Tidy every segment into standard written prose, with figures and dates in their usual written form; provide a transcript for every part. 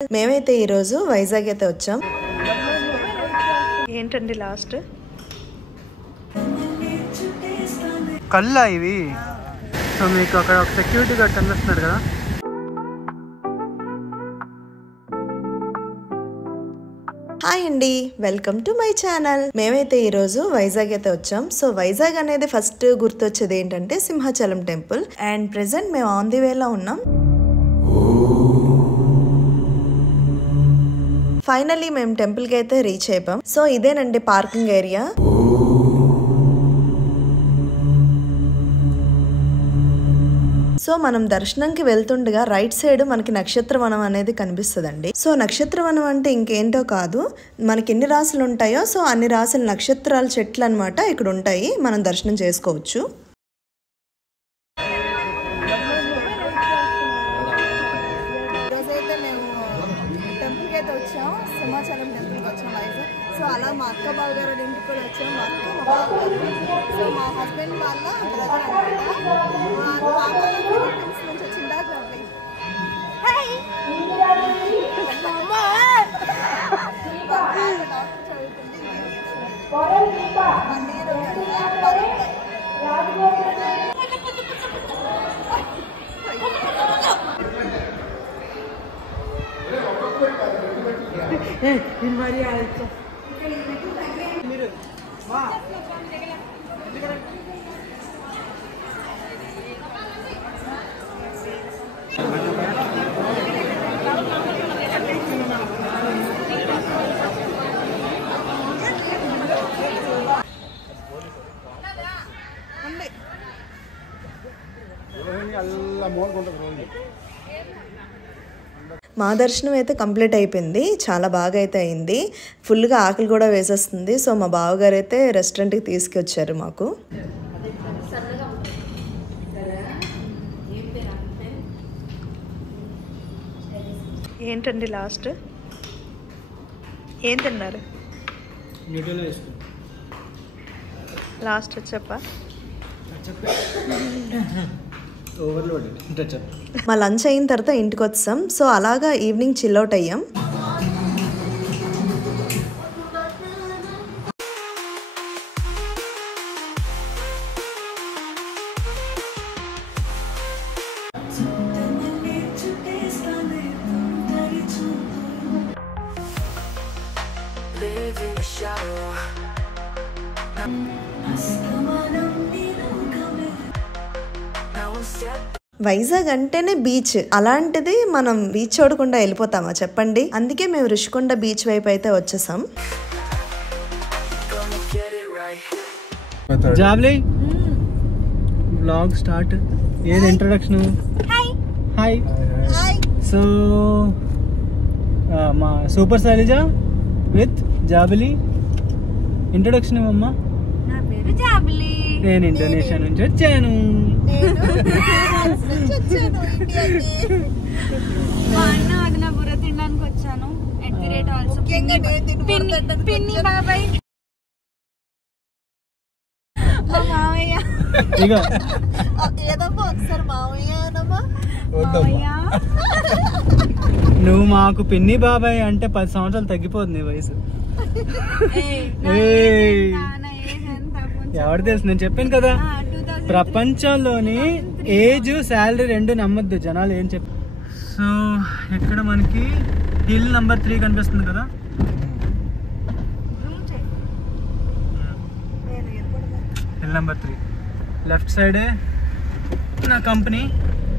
మేమైతే ఈ రోజు వైజాగ్ అయితే వచ్చాం. ఏంటండి లాస్ట్ కళ్ళా ఇవి? సో మీకు అక్కడ ఒక సెక్యూరిటీ గార్డ్ కనిపిస్తున్నాడు కదా. హాయ్ అండి, వెల్కమ్ టు మై ఛానల్. మేమైతే ఈ రోజు వైజాగ్ అయితే వచ్చాం. సో వైజాగ్ అనేది ఫస్ట్ గుర్తొచ్చేది ఏంటంటే సింహాచలం టెంపుల్. అండ్ ప్రెసెంట్ మేము ఆన్ ది వేలో ఉన్నాం. ఫైనల్లీ మేము టెంపుల్ కి అయితే రీచ్ అయిపోయాం. సో ఇదేనండి పార్కింగ్ ఏరియా. సో మనం దర్శనంకి వెళ్తుండగా రైట్ సైడ్ మనకి నక్షత్రవనం అనేది కనిపిస్తుందండి. సో నక్షత్రవనం అంటే ఇంకేంటో కాదు, మనకి ఎన్ని రాసులు ఉంటాయో సో అన్ని రాసుల నక్షత్రాల చెట్లు అనమాట ఇక్కడ ఉంటాయి. మనం దర్శనం చేసుకోవచ్చు. ఈరోజైతే మేము టెంపుల్కి అయితే వచ్చాం, సింహాచలం టెంపుల్కి వచ్చాం వైజాగ్. సో అలా మా అక్క బావగారు ఇంటికి కూడా వచ్చాం. మా అక్క మా బావగారు, సో మా హస్బెండ్ వాళ్ళ బ్రదర్ అనమాట. నుంచి వచ్చిందా మా దర్శనం అయితే కంప్లీట్ అయిపోయింది. చాలా బాగా అయితే అయింది. ఫుల్గా ఆకలి కూడా వేసేస్తుంది. సో మా బావగారు అయితే రెస్టారెంట్కి తీసుకొచ్చారు మాకు. ఏంటండి లాస్ట్ ఏం తిన్నారు? లాస్ట్ చెప్పా మా లంచ్ అయిన తర్వాత ఇంటికి వచ్చాం. సో అలాగా ఈవినింగ్ చిల్ అవుట్ అయ్యాం. వైజాగ్ అంటేనే బీచ్, అలాంటిది మనం బీచ్ చూడకుండా వెళ్ళిపోతామా చెప్పండి. అందుకే మేము రుషికొండ బీచ్ వైపు అయితే వచ్చేసాం. Jabili vlog start. ఏది ఇంట్రొడక్షన్? హాయ్. సో మా super Shailaja with Jabili introduction ఇవ్వమ్మా. నా పేరు జాబిలీ. నేను ఇండోనేషియా నుంచి వచ్చాను. మా అన్న వదిన బుర్ర తినడానికి వచ్చాను. పిన్ని బాబాయ్ మా మావయ్య. ఏదమ్మా ఒకసారి మావయ్య నువ్వు మాకు పిన్ని బాబాయ్ అంటే 10 సంవత్సరాలు తగ్గిపోతుంది వయసు. ఎవరు తెలుసు? నేను చెప్పాను కదా, ప్రపంచంలోని ఏజ్ శాలరీ రెండు నమ్మద్దు జనాలు ఏం చెప్పి. సో ఇక్కడ మనకి హిల్ నెంబర్ 3 కనిపిస్తుంది కదా. హిల్ నెంబర్ 3 లెఫ్ట్ సైడే నా కంపెనీ.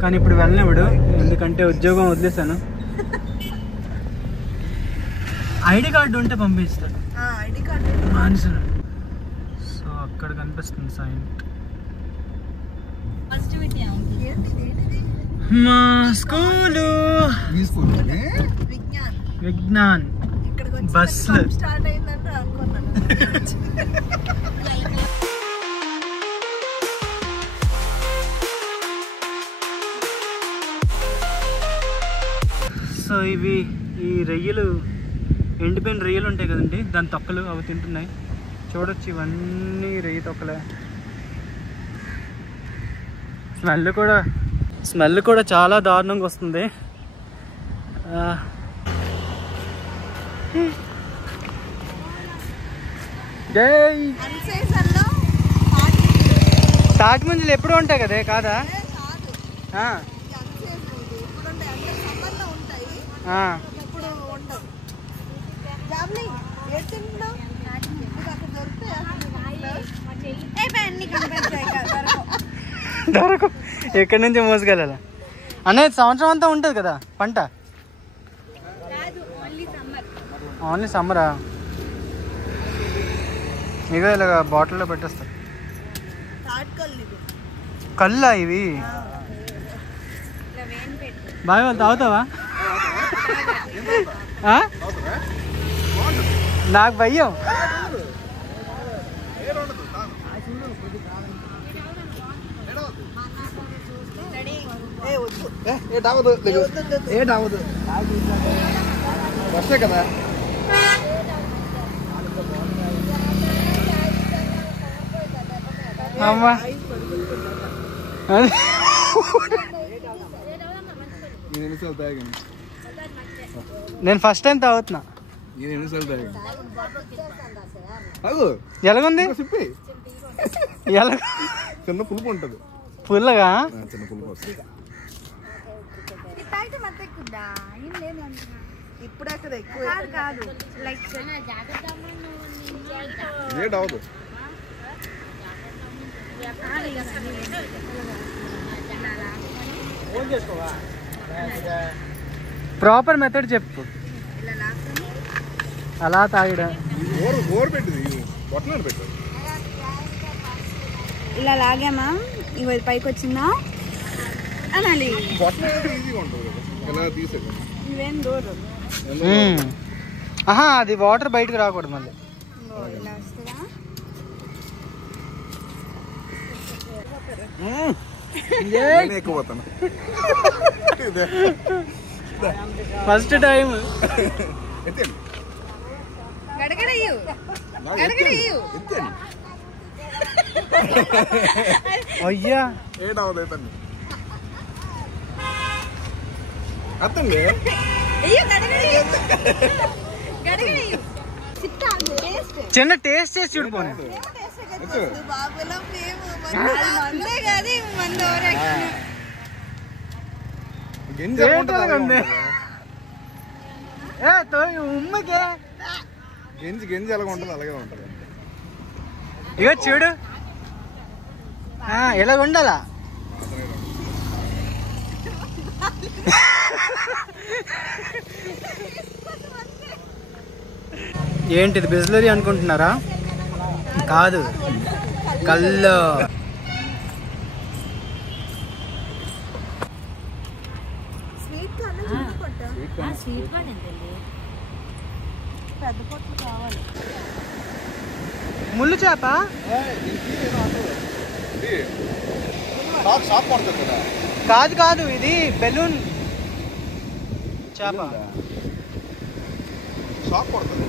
కానీ ఇప్పుడు వెళ్ళనివ్వడు, ఎందుకంటే ఉద్యోగం వదిలేసాను. ఐడి కార్డు ఉంటే పంపిస్తాడు మనుషులు. సో అక్కడ కనిపిస్తుంది సైన్. మా స్కూలు విజ్ఞాన్ బస్సులు. సో ఇవి ఈ రొయ్యలు, ఎండిపోయిన రొయ్యలు ఉంటాయి కదండి, దాని తొక్కలు అవి తింటున్నాయి. చూడొచ్చు, ఇవన్నీ రొయ్య తొక్కలే. స్మెల్ కూడా చాలా దారుణంగా వస్తుంది. జై తాటి ముంజలు ఎప్పుడు ఉంటాయి కదే కాదా? దొరకు ఎక్కడి నుంచి మోసుకెళ్ళాలి అనేది సంవత్సరం అంతా ఉంటుంది కదా పంట. ఓన్లీ సమ్మరా? ఇక ఇలాగ బాటిల్లో పెట్టేస్తారు. కల్లా ఇవి బాగా వాళ్ళు తాగుతావా? నాకు భయం. వస్తే కదా అమ్మా నేను ఫస్ట్ టైం తాగుతున్నా. ఎలాగుంది? చిన్న పులుపు ఉంటుంది. పుల్లగా చిన్న పులుపు వస్తుంది. ఇప్పుడు అక్కడ ఎక్కువ కాదు లైక్ ఇదే అవదు. ప్రాపర్ మెథడ్ చెప్పు. అలా తాగడం ఇలా లాగామా ఇగో పైకి వచ్చిందా అనాలి. ఇవేం దూరం ఆహా, అది వాటర్ బయటకు రాకూడదు మళ్ళీ. ఇలా వస్తుందా? ఎక్కువ పోతాను ఫస్ట్ టైం. గడగడయ్యు గడగడయ్యు అయ్యా ఏడవదు అయిపోయింది. అత్తండి అయ్యో గడగడయ్యు గడగడయ్యు చిట్టాలు టేస్ట్ చిన్న టేస్ట్ చేసి చూడిపోను. అంతే కాదు మంది గింజ ఉమ్మకే గింజ గింజ ఎలాగ ఉంటుంది అలాగే ఉంటుంది. ఇక చూడు ఎలాగ ఉండాలా. ఏంటిది బిస్లరీ అనుకుంటున్నారా? కాదు, కళ్ళు. ముళ్ళు చేప కాదు కాదు, ఇది బెలూన్ చేప. షాక్ పడుతుంది.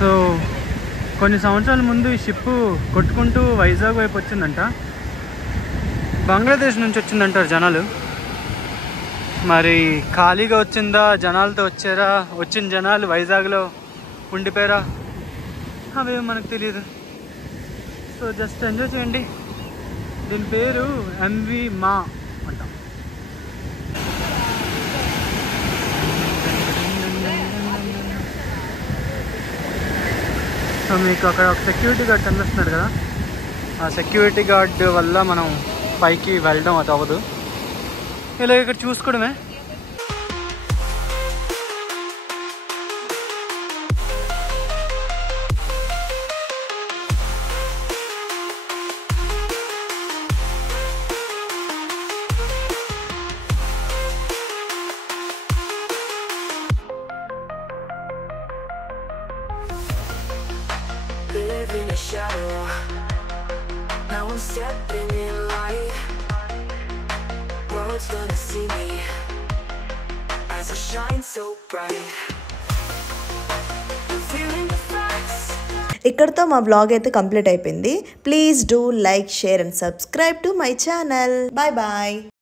సో కొన్ని సంవత్సరాల ముందు ఈ షిప్ కొట్టుకుంటూ వైజాగ్ వైపు వచ్చిందంట. బంగ్లాదేశ్ నుంచి వచ్చిందంటారు జనాలు. మరి ఖాళీగా వచ్చిందా, జనాలతో వచ్చారా, వచ్చిన జనాలు వైజాగ్లో ఉండిపోయారా, అవేమో మనకు తెలియదు. సో జస్ట్ ఎంజాయ్ చేయండి. దీని పేరు ఎంవి మా అంట. సో మీకు అక్కడ ఒక సెక్యూరిటీ గార్డ్ కనిపిస్తున్నాడు కదా, ఆ సెక్యూరిటీ గార్డ్ వల్ల మనం పైకి వెళ్ళడం అది అవ్వదు. ఇలా ఇక్కడ చూసుకోవడమే. Live in a shadow. Now I'm stepping in light. World's gonna see me as I shine so bright. I'm feeling the facts. ఇక్కడతో మా బ్లాగ్ అయితే కంప్లీట్ అయిపోయింది. Please do like, share and subscribe to my channel. Bye bye.